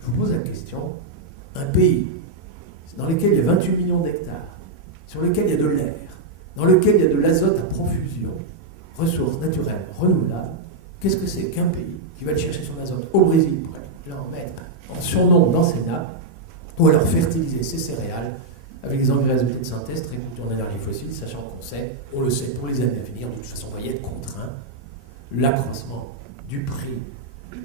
Je vous pose la question, un pays dans lequel il y a 28 millions d'hectares, sur lequel il y a de l'air, dans lequel il y a de l'azote à profusion, ressources naturelles renouvelables, qu'est-ce que c'est qu'un pays qui va aller chercher son azote au Brésil pour là en mettre en surnombre dans ses nappes, ou alors fertiliser ses céréales avec des engrais azotés de synthèse très coûteux en énergie fossile, sachant qu'on sait, on le sait pour les années à venir, de toute façon on va y être contraint, l'accroissement du prix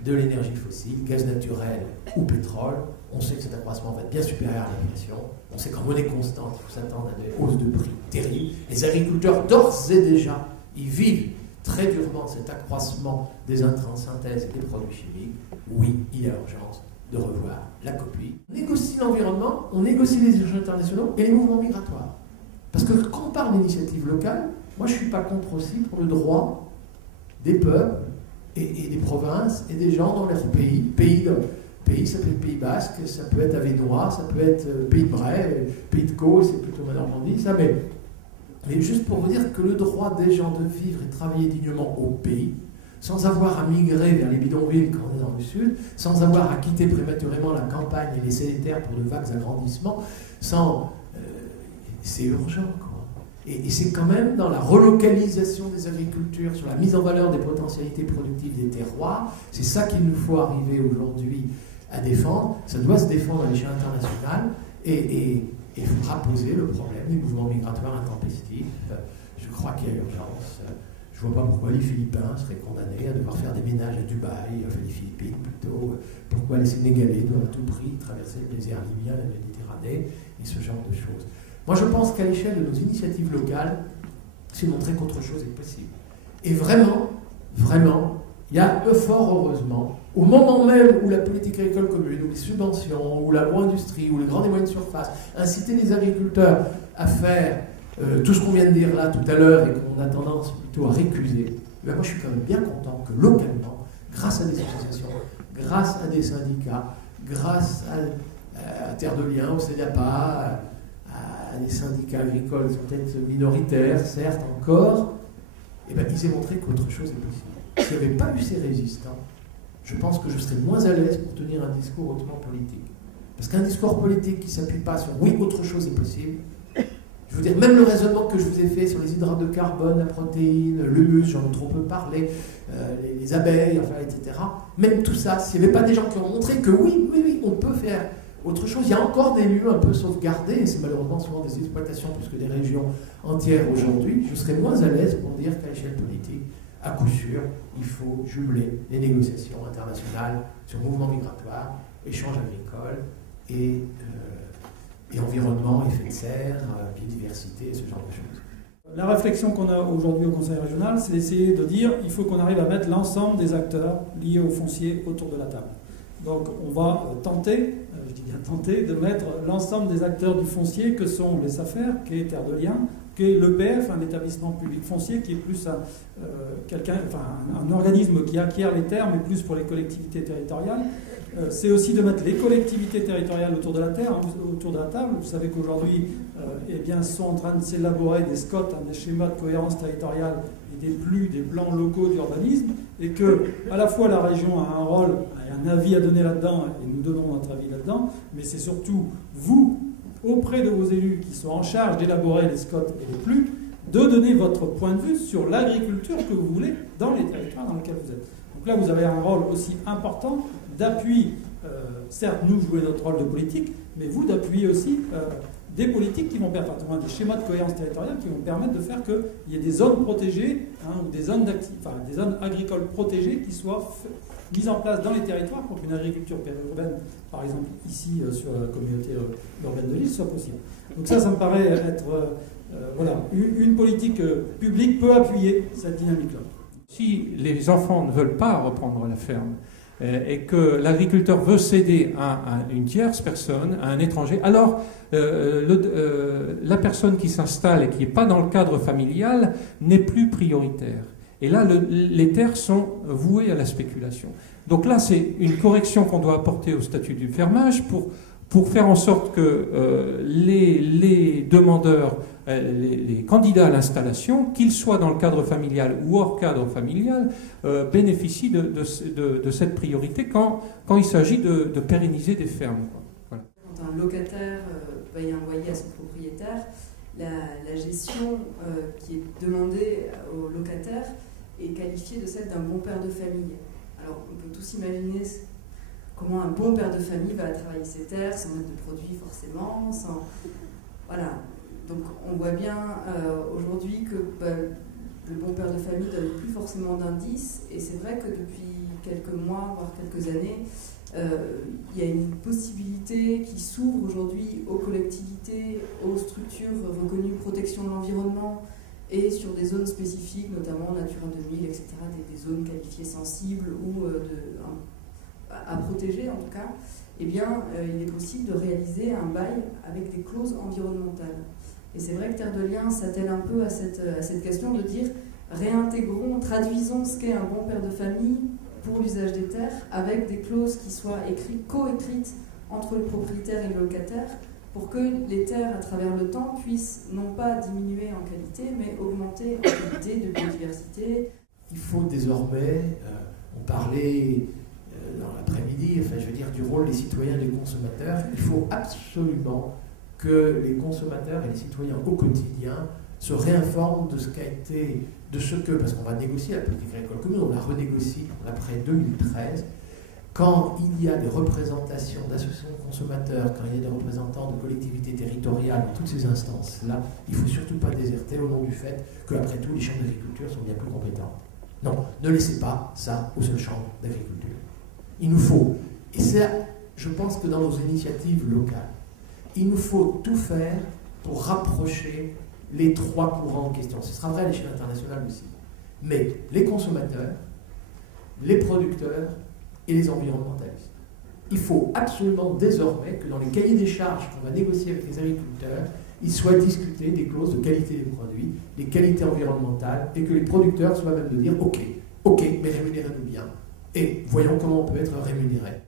de l'énergie fossile, gaz naturel ou pétrole. On sait que cet accroissement va être bien supérieur à l'inflation. On sait qu'en monnaie constante, il faut s'attendre à des hausses de prix terribles. Les agriculteurs, d'ores et déjà, ils vivent très durement cet accroissement des intrants de synthèse et des produits chimiques. Oui, il y a urgence de revoir la copie. On négocie l'environnement, on négocie les échanges internationaux et les mouvements migratoires. Parce que quand on parle d'initiative locale, moi je ne suis pas contre aussi pour le droit des peuples et des provinces et des gens dans leur pays. Pays, ça peut être Pays Basque, ça peut être Avesnois, ça peut être Pays de Bray, Pays de Caux, c'est plutôt ma Normandie, ça, mais juste pour vous dire que le droit des gens de vivre et travailler dignement au pays, sans avoir à migrer vers les bidonvilles quand on est dans le sud, sans avoir à quitter prématurément la campagne et laisser les terres pour de vagues agrandissements, c'est urgent, quoi. Et c'est quand même dans la relocalisation des agricultures, sur la mise en valeur des potentialités productives des terroirs, c'est ça qu'il nous faut arriver aujourd'hui à défendre. Ça doit se défendre à l'échelle internationale et il faudra poser le problème des mouvements migratoires intempestifs. Je crois qu'il y a urgence. Je ne vois pas pourquoi les Philippins seraient condamnés à devoir faire des ménages à Dubaï, enfin les Philippines plutôt. Pourquoi les Sénégalais doivent à tout prix traverser le désert libyen, la Méditerranée, et ce genre de choses. Moi, je pense qu'à l'échelle de nos initiatives locales, c'est montrer qu'autre chose est possible. Et vraiment, il y a fort heureusement, au moment même où la politique agricole commune, ou les subventions, ou l'agro-industrie, ou les grandes et moyennes surfaces, inciter les agriculteurs à faire tout ce qu'on vient de dire là tout à l'heure et qu'on a tendance plutôt à récuser, moi je suis quand même bien content que localement, grâce à des associations, grâce à des syndicats, grâce à Terre de Liens, au CEDAPA, à des syndicats agricoles qui sont peut-être minoritaires, certes encore, ils aient montré qu'autre chose est possible. S'il n'y avait pas eu ces résistants, je pense que je serais moins à l'aise pour tenir un discours hautement politique. Parce qu'un discours politique qui ne s'appuie pas sur « oui, autre chose est possible », je veux dire, même le raisonnement que je vous ai fait sur les hydrates de carbone, la protéine, l'humus, j'en ai trop peu parlé, les abeilles, enfin, etc. Même tout ça, s'il n'y avait pas des gens qui ont montré que oui, on peut faire autre chose, il y a encore des lieux un peu sauvegardés, et c'est malheureusement souvent des exploitations plus que des régions entières aujourd'hui, je serais moins à l'aise pour dire qu'à l'échelle politique, à coup sûr, il faut jumeler les négociations internationales sur mouvements migratoires, échanges agricoles et environnement, effet de serre, biodiversité, ce genre de choses. La réflexion qu'on a aujourd'hui au Conseil régional, c'est d'essayer de dire qu'il faut qu'on arrive à mettre l'ensemble des acteurs liés au foncier autour de la table. Donc on va tenter, je dis bien tenter, de mettre l'ensemble des acteurs du foncier que sont les SAFER, qui est Terre de Liens, qui est l'EPF, un établissement public foncier, qui est plus un organisme qui acquiert les terres, mais plus pour les collectivités territoriales. C'est aussi de mettre les collectivités territoriales autour de la table. Vous savez qu'aujourd'hui, sont en train de s'élaborer des SCOT, des schémas de cohérence territoriale et des plans locaux d'urbanisme, et que à la fois la région a un rôle, un avis à donner là-dedans, et nous donnons notre avis là-dedans, mais c'est surtout vous, auprès de vos élus qui sont en charge d'élaborer les SCOT et les PLU, de donner votre point de vue sur l'agriculture que vous voulez dans les territoires dans lesquels vous êtes. Donc là, vous avez un rôle aussi important d'appui, certes, nous jouer notre rôle de politique, mais vous d'appuyer aussi des politiques qui vont permettre, des schémas de cohérence territoriale qui vont permettre de faire qu'il y ait des zones protégées, ou des zones agricoles protégées qui soient mises en place dans les territoires pour qu'une agriculture périurbaine, par exemple ici sur la communauté urbaine de l'île, soit possible. Donc ça me paraît être une politique publique peut appuyer cette dynamique-là. Si les enfants ne veulent pas reprendre la ferme et que l'agriculteur veut céder à une tierce personne, à un étranger, alors la personne qui s'installe et qui n'est pas dans le cadre familial n'est plus prioritaire. Et là, les terres sont vouées à la spéculation. Donc là, c'est une correction qu'on doit apporter au statut du fermage pour faire en sorte que les demandeurs, les candidats à l'installation, qu'ils soient dans le cadre familial ou hors cadre familial, bénéficient de cette priorité quand il s'agit de pérenniser des fermes. Voilà. Quand un locataire paye un loyer à son propriétaire, la gestion qui est demandée au locataire est qualifiée de celle d'un bon père de famille. Alors on peut tous imaginer comment un bon père de famille va travailler ses terres sans mettre de produits forcément, sans... Voilà. Donc on voit bien aujourd'hui que le bon père de famille ne donne plus forcément d'indices, et c'est vrai que depuis quelques mois, voire quelques années, il y a une possibilité qui s'ouvre aujourd'hui aux collectivités, aux structures reconnues protection de l'environnement, et sur des zones spécifiques, notamment Natura 2000, etc., des zones qualifiées sensibles ou à protéger en tout cas, eh bien, il est possible de réaliser un bail avec des clauses environnementales. Et c'est vrai que Terre de Liens s'attelle un peu à cette question de dire réintégrons, traduisons ce qu'est un bon père de famille pour l'usage des terres avec des clauses qui soient coécrites entre le propriétaire et le locataire pour que les terres, à travers le temps, puissent non pas diminuer en qualité, mais augmenter en qualité de biodiversité. Il faut désormais, on parlait dans l'après-midi, enfin je veux dire du rôle des citoyens et des consommateurs, il faut absolument que les consommateurs et les citoyens au quotidien se réinforment de ce qu'a été, parce qu'on va négocier la politique agricole commune, on la renégocie après 2013, quand il y a des représentations d'associations de consommateurs, quand il y a des représentants de collectivités territoriales, dans toutes ces instances-là, il ne faut surtout pas déserter au nom du fait qu'après tout, les chambres d'agriculture sont bien plus compétentes. Non, ne laissez pas ça aux seules chambres d'agriculture. Il nous faut, et c'est, je pense que dans nos initiatives locales, il nous faut tout faire pour rapprocher les trois courants en question. Ce sera vrai à l'échelle internationale aussi. Mais les consommateurs, les producteurs et les environnementalistes. Il faut absolument désormais que dans les cahiers des charges qu'on va négocier avec les agriculteurs, il soit discuté des clauses de qualité des produits, des qualités environnementales, et que les producteurs soient même de dire ok, mais rémunérez-nous bien. Et voyons comment on peut être rémunéré.